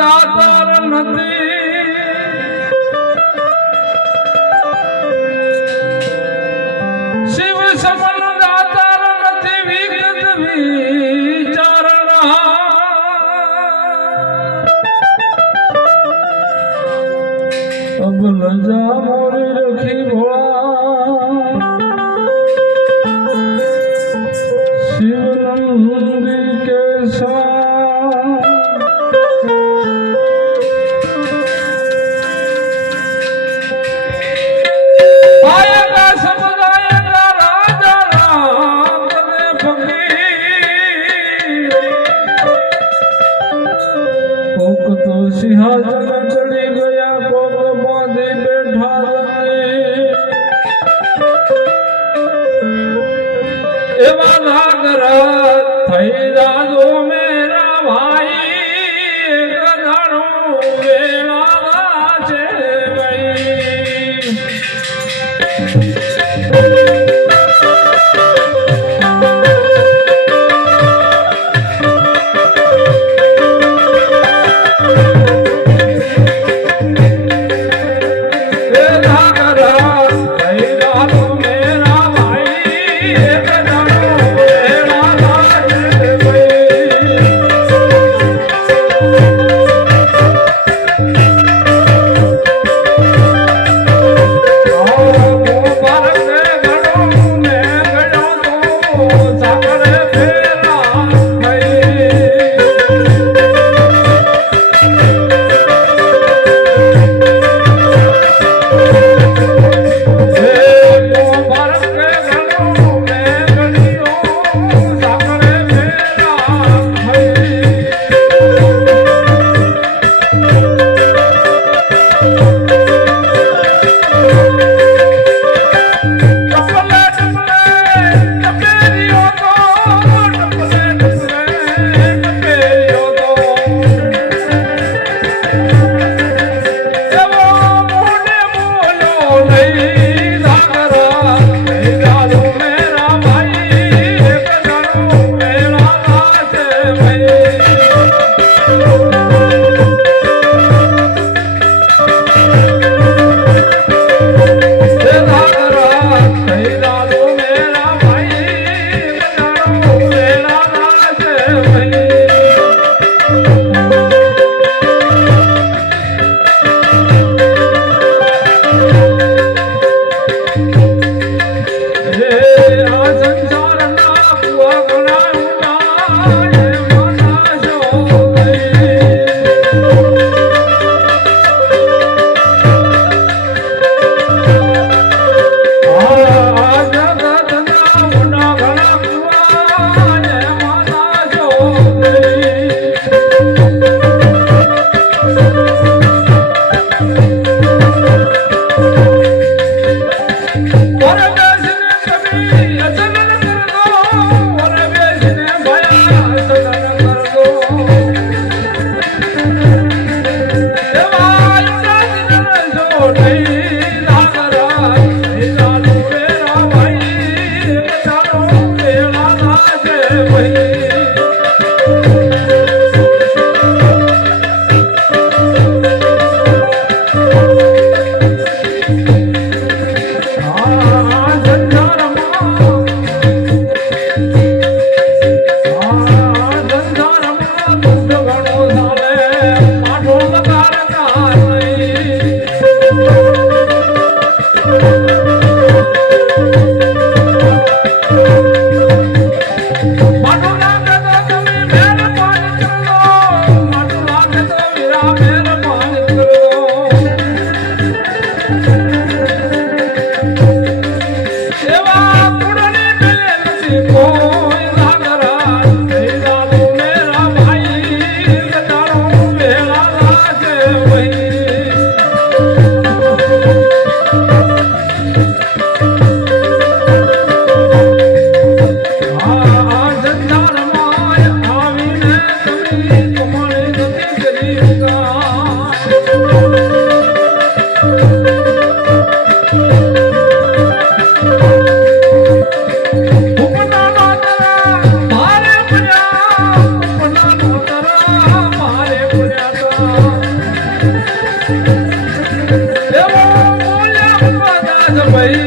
જાતર નથી. શિવ સમન જાતર નથી વિગત વિચારણ. અબલ જામો 真的美